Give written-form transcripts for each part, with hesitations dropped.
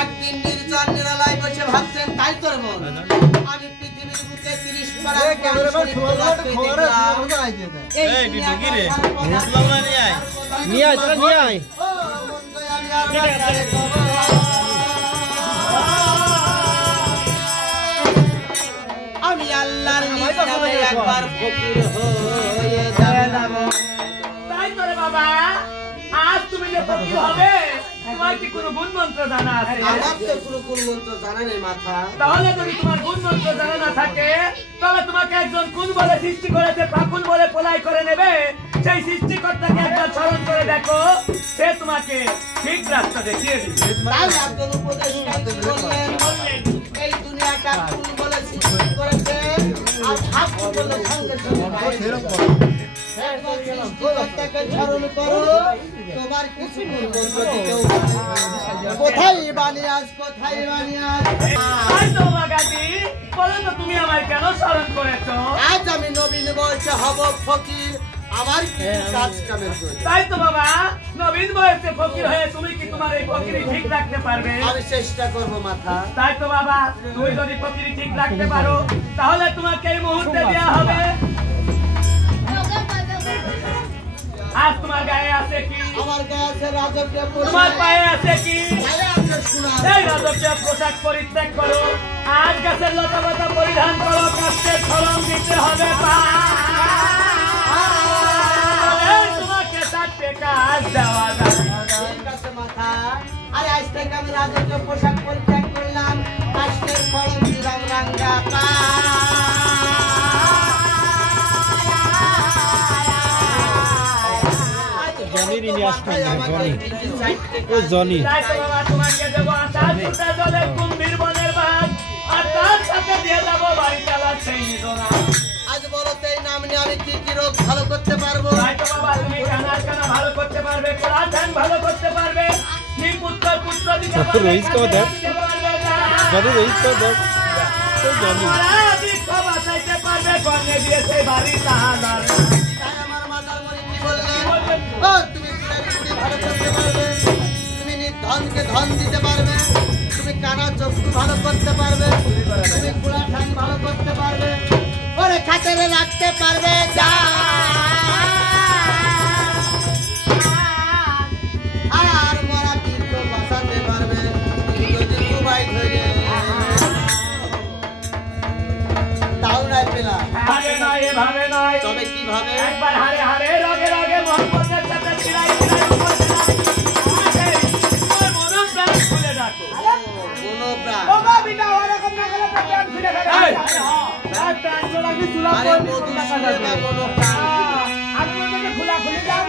একদিন নির্জন নিরালায় বসে ভাবছেন তাই তোর মন আমি পৃথিবীর বুকে 30 পারা আমি আল্লাহর নিজামে একবার ফকির হয়ে যাব তাই তোরে বাবা আজ তুমি যে ফকির হবে তোমার কি কোনো গুণ মন্ত্র জানা আছে? আমার তো কোনো গুণ মন্ত্র জানা নেই মাথা। তাহলে যদি তোমার গুণ মন্ত্র জানা না থাকে তাহলে তোমাকে একজন কোন বলে সৃষ্টি করেছে ফাকুন বলে পলাই করে নেবে সেই সৃষ্টিকর্তাকে একবার স্মরণ করে দেখো সে তোমাকে ঠিক রাস্তা দেখিয়ে দিবে। তাই একজন উপদেষ্টা বললেন এই দুনিয়াটা কোন বলে সৃষ্টি করেছে আর ফাকুন বলে সঙ্গে সঙ্গে তোমার কিছু কোথায় বানিয়াস কোথায় বানিয়াস তুমি আমার কেন স্মরণ করেছ? আজ আমি নবীন বয়সে হব ফকির আমার কাজ কামের জন্য। তাই তো বাবা নবীন বয়সে ফকির হয়ে তুমি কি তোমার এই ফকিরি ঠিক রাখতে পারবে? আমি চেষ্টা করব মাথা। তাই তো বাবা তুমি যদি ফকিরি ঠিক রাখতে পারো তাহলে তোমাকে এই মুহূর্তে দেওয়া হবে। আজ তোমার গায়ে আছে কি? আমার গায়ে আছে রাজকীয় পোশাক। তোমার পায়ে আছে কি? গায়ে আছে সোনা। এই রাজকীয় পোশাক পরিত্যাগ করো আজ গাছের লতা পাতা পরিধান করো কষ্টের ফলন দিতে হবে তোমাকে 4টে কাজ দেওয়া যাবে। ঠিক আছে মাথা। আরে আজ থেকে আমি রাজকীয় পোশাক পরিত্যাগ করলাম কষ্টের ফলন দিলাম রাঙ্গা পা জনি রিনি আসবে জনি ও জনি তাই তো বাবা তোমাকে দেব আশা ছুটে চলে কুম্ভীর বনের বাঘ আর তার সাথে দিয়ে যাব বাড়ি চালার সেই নিদনা। আজ বলো তো এই নাম নিয়ে আমি কি কি রোগ ভালো করতে পারবো? তাই তো বাবা তুমি কানা ভালো করতে পারবে কোলাঠান ভালো করতে পারবে নিপুত্র পুত্র দিতে পারবে রইস কো দেখ জনি রইস কো দেখ তো জনি আদি সব আসাইতে পারবে কোনে দিয়েছে বাড়ি তাহার তাই আমার মাতার মনে কি বললেন ও তুমি কুড়ি ভালো করতে পারবে তুমি নির্ধনকে ধন দিতে পারবে তুমি কানা চক্ষু ভালো করতে পারবে তুমি কুড়া ঠান ভালো করতে পারবে ওরে খাতারে রাখতে পারবে যা আর মরা তীর্থ বাঁচাতে পারবে তুমি যদি দুবাই ধরে তাও নাই পেলা হারে নয় এভাবে নয় তবে কিভাবে একবার হারে হারে রগে রগে মোহাম্মদের সাথে ছিলাই মনোপ্রাণ খুলে ডাকো মনোপ্রাণ বাবা বিনা ওরকম না গেলে তো প্রাণ খুলে ফেলে আর প্রাণ চলা কি চুলা আরে মধু সুরে বা মনোপ্রাণ আমি ওদেরকে খোলা খুলে দাও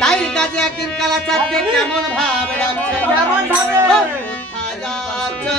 তাই কাজে একদিন কালা চাঁদকে কেমন ভাবে ডাকছে কেমন ভাবে কোথায় যাচ্ছে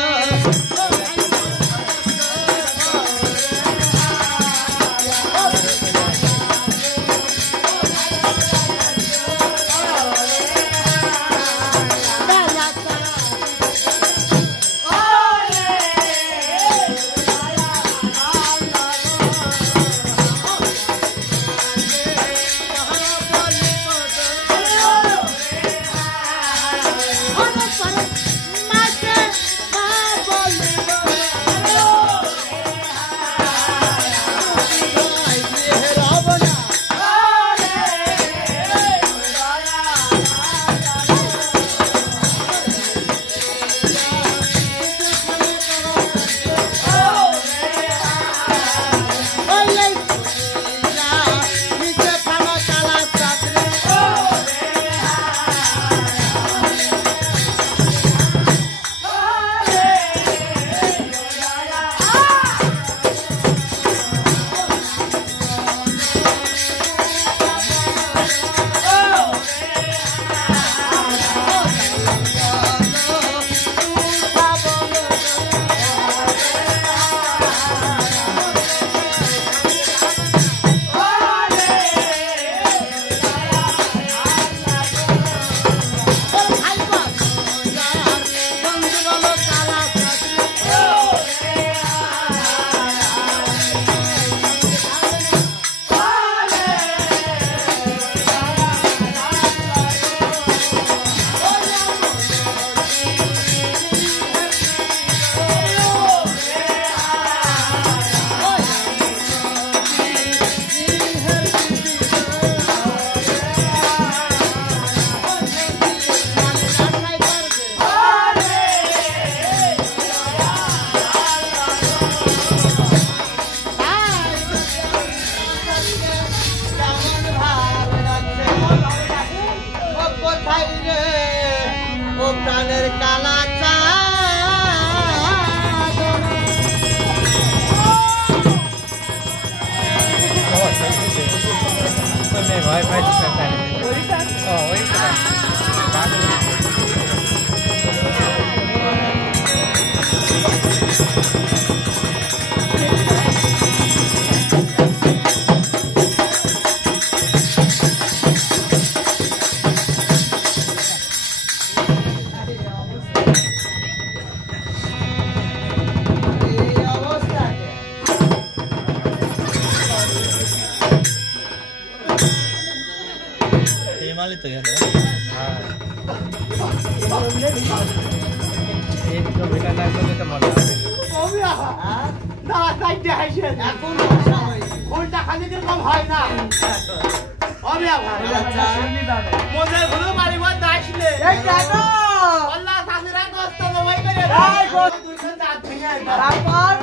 কোথায় রে ও প্রাণের কালা চা ভাই ভাই ওই हिमालय तो गया हाँ एक तो बेटा ना तो तो मजा ওমিয়া না সাইডে হাইছে এখন ভাষা হয় কোনটা খালি দিন কম হয় না ওমিয়া ভাই আচ্ছা মনে ভুলো মারিব দাইছলে এই কেন আল্লাহ সাসিরা কষ্ট নয় করে এই গোস দুইজন দাঁত ভেঙে তারপর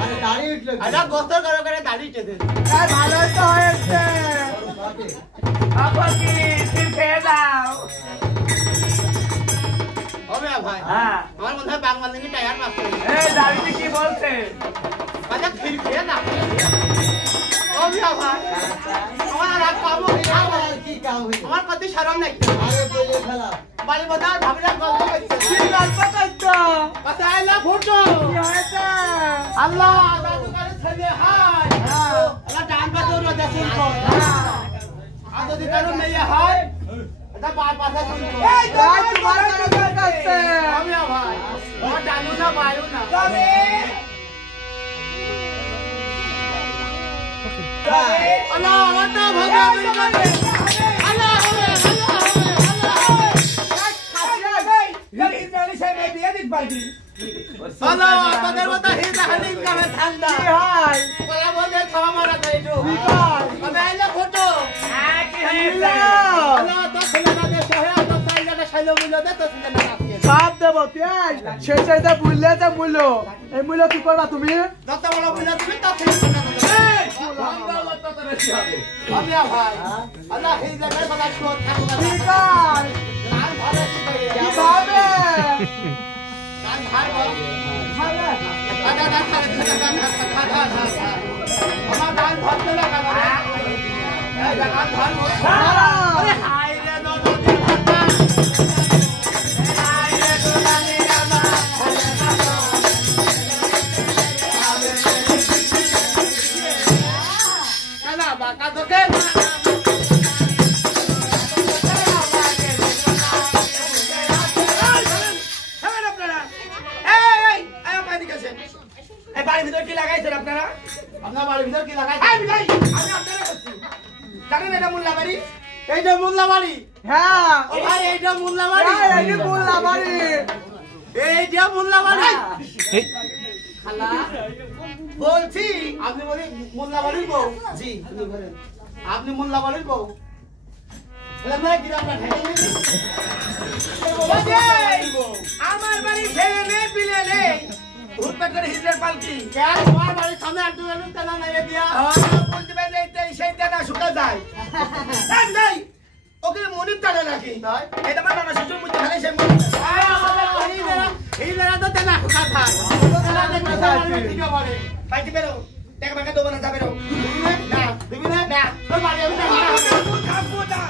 আরে দাড়ি উঠলো আলা গোস্ত করে দাড়ি টেদে এই ভালো তো হয়েছে আপা কি তিন খেয়ে দাও ওমিয়া ভাই হ্যাঁ আমার মনে হয় বাংলাদেশি টায়ার মারছে এই দাঁড়িয়ে কি বলছে আচ্ছা খির খেয়ে না ওমিয়া ভাই আমার রাত পাবো আর কি কাম হইছে আমার কত শরম নাই আরে বলে ফেলা বাড়ি বাদা ভাবিরা গল্প করছে কি গল্প করছো কথা আইলা ফটো কি হয়েছে আল্লাহ দাদু করে ছেলে হাই আল্লাহ ডান পাশে রোজা শুনছো আর যদি কারো মেয়ে হয় এটা বাঁ পাশে শুনছো এই তোমার কাছে কাছে আমি ভাই আমার ডানু না বায়ু না আল্লাহ আমার তো ভগবান আল্লাহ আল্লাহ তাদের মতো হিজা হালিম কামে ঠান্ডা কি হয় বলা বলে খাওয়া মারা তাই তো কি কয় আমি আইলা ফটো কি হয়েছে আল্লাহ তো ছেলেটা দে শহে তো সাইডটা শাইলো মিলো দে তো ছেলেটা রাখি সাপ দেব তুই শেষে যে বুঝলে যে মূল্য এই মূল্য কি করবা তুমি যত বড় মিলো তুমি তো ছেলেটা এই আমরা তো তো বেশি হবে আমি ভাই আল্লাহ হিজা করে কথা শোধ থাকবা কি কয় আর ভালো কি করে কি ভাবে গান ভাই দাদা আমার গান ধরতে লাগা এই গান ধর আরে হাই রে নদী ভাতা হাই রে গোলামি রামা কানা বাকা তোকে বাড়ির ভিতর কি লাগাইছেন আপনারা আপনার বাড়ির ভিতর কি লাগাই আমি আপনারা করছি জানেন এটা মোল্লা বাড়ি এইটা মোল্লাবাড়ি হ্যাঁ ও ভাই এইটা মোল্লাবাড়ি এই যে বললা বাড়ি এইটা মোল্লাবাড়ি এই খালা বলছি আপনি বলি মোল্লাবাড়ির বউ জি তুমি বলেন আপনি মোল্লাবাড়ির বউ এলাম গ্রামটা ঠেকে আমার বাড়ি ছেলে মেয়ে পিলে নেই উৎপাদ করে হিজড়ের পালকি কেন তোমার বাড়ির সামনে আটু এলু তেলা নাই দিয়া বলতে পারলে সেই টাকা শুকা যায় নাই ওকে মনির টাকা নাকি তাই এটা আমার নানা শ্বশুর মধ্যে খালি সেই মনির আয় আমাদের হিলেরা তো তেলা খুকা খায় তেলা দেখতে পারে ঠিক আছে বাইতে বেরো টাকা টাকা দেবো না যাবে রো না দিবি না তোর বাড়ি আমি থাকবো না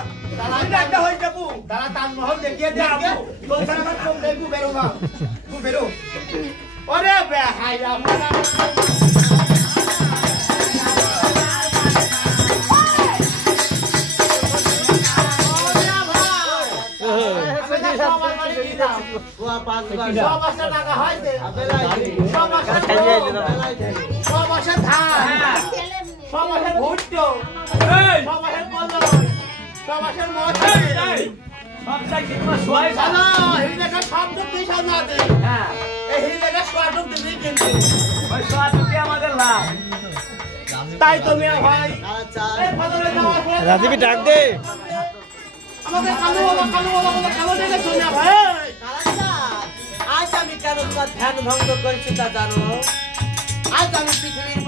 একটা হয়ে যাবো দাদা তাজমহল দেখিয়ে দেখবে তোর সারা আমার কম দেখবো বেরো না তুই বেরো ওরে বে হাই আমরা ওয়া পাঁচ বার সবাসা টাকা হইছে বেলাই সবাসা বেলাই সবাসা ধান সবাসা ভুট্টো এই সবাসা কলই সবাসা মশলা সব চাইছি তোমার সোয়াই জানো এই জায়গা সব তো তুই সামনে হ্যাঁ এই জায়গা সোয়াটুক তুমি কিনতে ওই সোয়াটুকি আমাদের লাভ তাই তুমি ভাই আচ্ছা এই ফজরে যাওয়ার পরে রাজীবী ডাক দে আমাদের কালো দেখে চলে ভাই আজ আমি কেন তোমার ধ্যান ভঙ্গ করেছি তা জানো আজ আমি পৃথিবীর